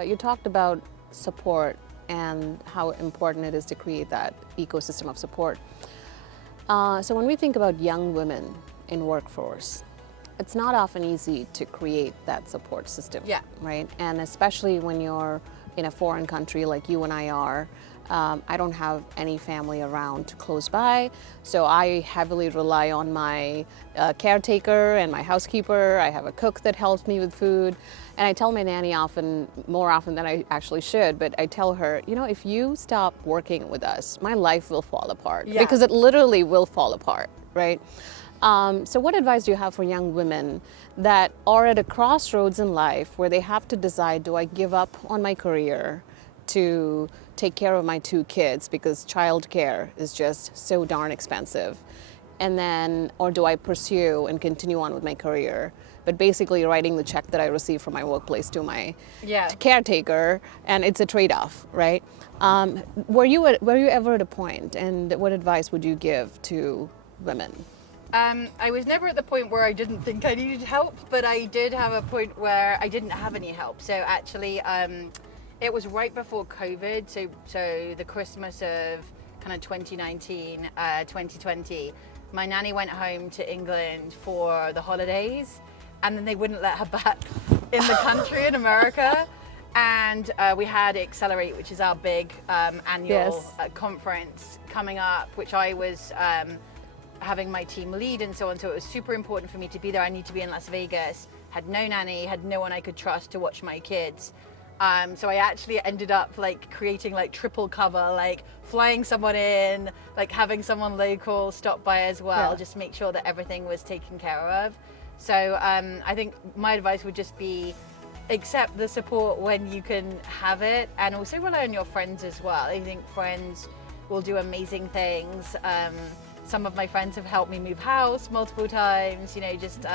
You talked about support and how important it is to create that ecosystem of support. So when we think about young women in workforce, it's not often easy to create that support system, right? And especially when you're in a foreign country like you and I are. I don't have any family around close by, so I heavily rely on my caretaker and my housekeeper. I have a cook that helps me with food, and I tell my nanny often, more often than I actually should, but I tell her, you know, if you stop working with us, my life will fall apart, because it literally will fall apart, right? So what advice do you have for young women that are at a crossroads in life where they have to decide, do I give up on my career to take care of my 2 kids because childcare is just so darn expensive, and then, or do I pursue and continue on with my career, but basically writing the check that I receive from my workplace to my caretaker, and it's a trade-off, right? Were you ever at a point, and what advice would you give to women? I was never at the point where I didn't think I needed help, but I did have a point where I didn't have any help. So actually, it was right before COVID, so the Christmas of kind of 2019, 2020. My nanny went home to England for the holidays, and then they wouldn't let her back in the country in America. And we had Accelerate, which is our big annual conference coming up, which I was having my team lead and so on. So it was super important for me to be there. I need to be in Las Vegas, had no nanny, had no one I could trust to watch my kids. So I actually ended up like creating like triple cover, like flying someone in, like having someone local stop by as well, just make sure that everything was taken care of. So I think my advice would just be accept the support when you can have it, and also rely on your friends as well. I think friends will do amazing things. Some of my friends have helped me move house multiple times, you know, just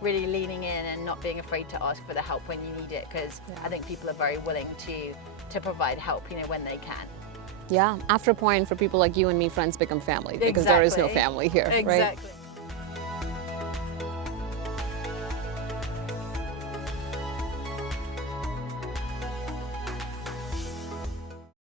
really leaning in and not being afraid to ask for the help when you need it, because I think people are very willing to provide help, you know, when they can. Yeah, after a point, for people like you and me, friends become family, because there is no family here, right? Exactly.